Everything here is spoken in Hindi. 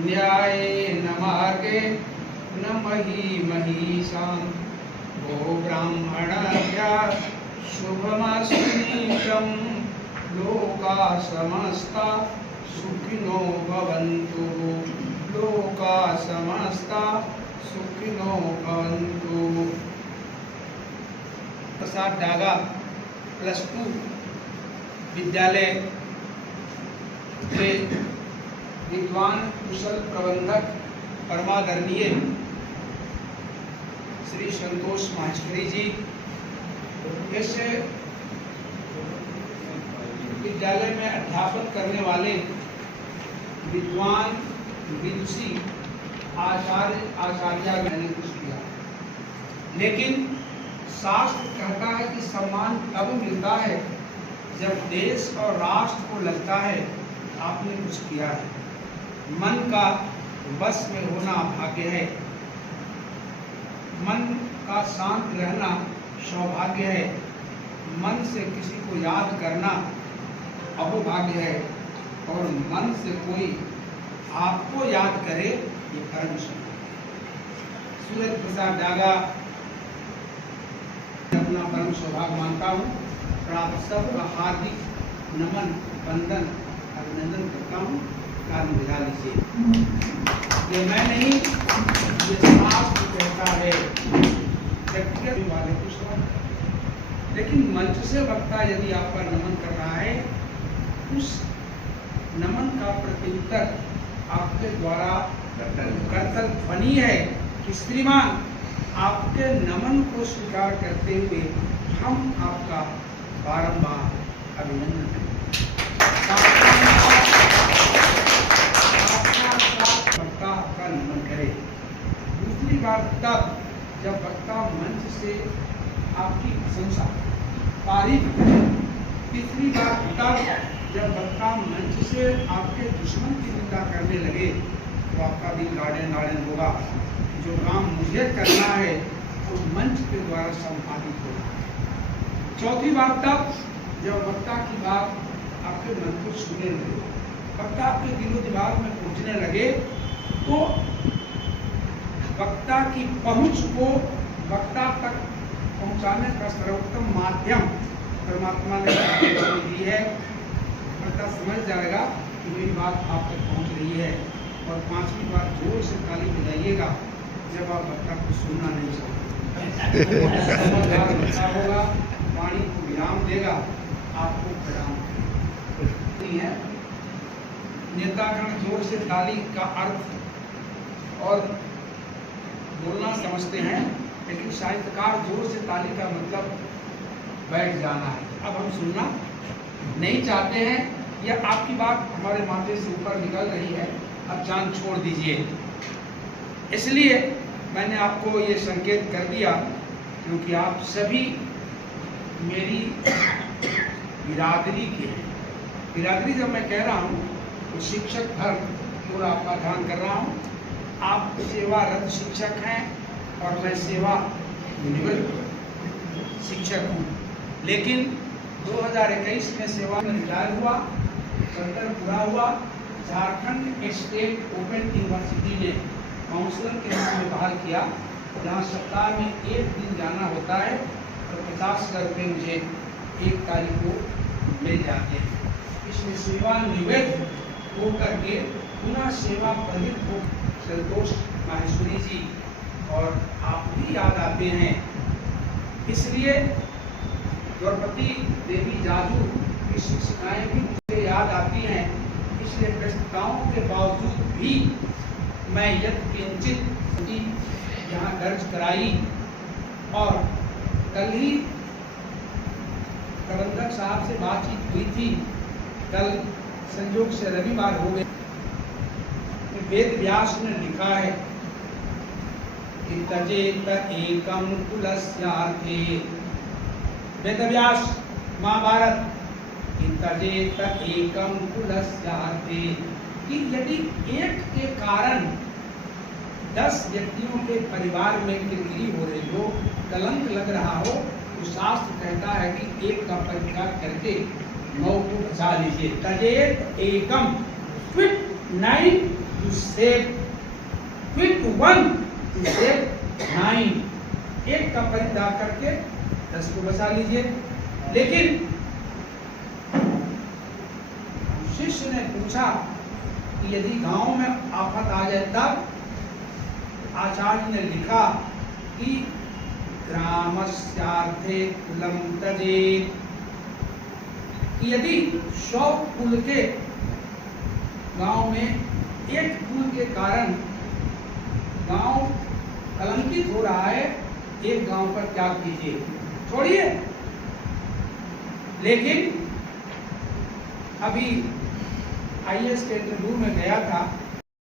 न्यायेन मार्गेण न महीषाम् गो ब्राह्मणाभ्यः शुभमस्तु नित्यम् लोकाः समस्ताः सुखिनो भवन्तु। लोकाः समस्ताः सुखिनो भवन्तु। प्रसाद डागा +2 विद्यालय के विद्वान कुशल प्रबंधक परमादरणीय श्री संतोष माहेश्वरी जी, इस विद्यालय में अध्यापन करने वाले विद्वान विदुषी आचार्य मैंने कुछ किया, लेकिन शास्त्र कहता है कि सम्मान तब मिलता है जब देश और राष्ट्र को लगता है आपने कुछ किया है। मन का बस में होना भाग्य है, मन का शांत रहना सौभाग्य है, मन से किसी को याद करना अहोभाग्य है, और मन से कोई आपको याद करे ये परम सौभाग्य है। सूरज प्रसाद डागा अपना परम सौभाग्य मानता हूँ और आप सबका हार्दिक नमन वंदन अभिनंदन करता हूँ। कारण बुझा लीजिए, ये मैं नहीं, ये शास्त्र कहता है। व्यक्तिगत वाले कुछ, लेकिन मंच से वक्ता यदि आपका नमन कर रहा है, उस नमन का प्रत्युत्तर आपके द्वारा कर्तव्य ध्वनि है कि श्रीमान आपके नमन को स्वीकार करते हुए हम आपका बारंबार अभिनंदन करते हैं। आपका नमन करे। दूसरी बात तब जब वक्ता मंच से आपकी प्रशंसा तारीफ करे। तीसरी बात तब जब वक्ता मंच से आपके दुश्मन की निंदा करने लगे तो आपका दिल गार्डन होगा। जो काम मुझे करना है वो मंच के द्वारा संपादित होगा। चौथी बात तब जब वक्ता की बात आपके मन को छूने लगे, वक्ता आपके दिलो दिमाग में पहुंचने लगे, तो वक्ता की पहुंच को वक्ता तक पहुंचाने का सर्वोत्तम माध्यम परमात्मा ने दी है। वक्ता समझ जाएगा कि मेरी बात आप तक पहुंच रही है। और पांचवी बात, जोर से ताली बजाइएगा जब आप वक्ता को सुनना नहीं चाहते। समझदार वक्ता होगा, वाणी को विराम देगा, आपको प्रणाम है। नेतागण जोर से ताली का अर्थ और बोलना समझते हैं, लेकिन साहित्यकार जोर से ताली का मतलब बैठ जाना है। अब हम सुनना नहीं चाहते हैं, या आपकी बात हमारे माथे से ऊपर निकल रही है, अब जान छोड़ दीजिए। इसलिए मैंने आपको ये संकेत कर दिया, क्योंकि आप सभी मेरी बिरादरी के हैं। बिरादरी जब मैं कह रहा हूँ तो शिक्षक धर्म पूरा आपका ध्यान कर रहा हूँ। आप सेवारत शिक्षक हैं और मैं सेवा निवृत्त शिक्षक हूँ, लेकिन 2021 में सेवा में रिटायर हुआ, सेंटर पूरा हुआ। झारखंड स्टेट ओपन यूनिवर्सिटी में काउंसलर के रूप में बहाल किया, जहाँ सप्ताह में 1 दिन जाना होता है और 50,000 रुपये मुझे 1 तारीख को मिल जाते हैं। इसमें सेवानिवृत्त होकर के पुनः सेवा प्रवृत्त हो संतोष माहेश्वरी जी और आप भी याद आते हैं। इसलिए द्रौपदी देवी जाजू की शिक्षिकाएं भी मुझे याद आती हैं। इसलिए व्यस्तताओं के बावजूद भी मैं यत्किंचित यहाँ दर्ज कराई, और कल ही प्रबंधक साहब से बातचीत हुई थी। कल संयोग से रविवार हो गए। वेद व्यास ने लिखा है कि तजेत एकम कुलस्यार्थे, वेद व्यास महाभारत, कि तजेत एकम कुलस्यार्थे, कि यदि एक के कारण 10 व्यक्तियों के परिवार में किरकिरी हो रही हो, कलंक लग रहा हो, तो शास्त्र कहता है कि एक का परित्याग करके 9 को बचा लीजिए। तजेत एकम, 9 to save, quit 1 to save 9। एक का परित्याग करके 10 को बचा लीजिए। लेकिन शिष्य ने पूछा कि यदि गांव में आफत आ जाए तब? आचार्य ने लिखा कि ग्रामस्यार्थे कुलम तजेत, यदि 100 कुल के गांव में एक कुल के कारण गांव कलंकित हो रहा है, एक गांव पर त्याग कीजिए, छोड़िए। लेकिन अभी IAS के इंटरव्यू में गया था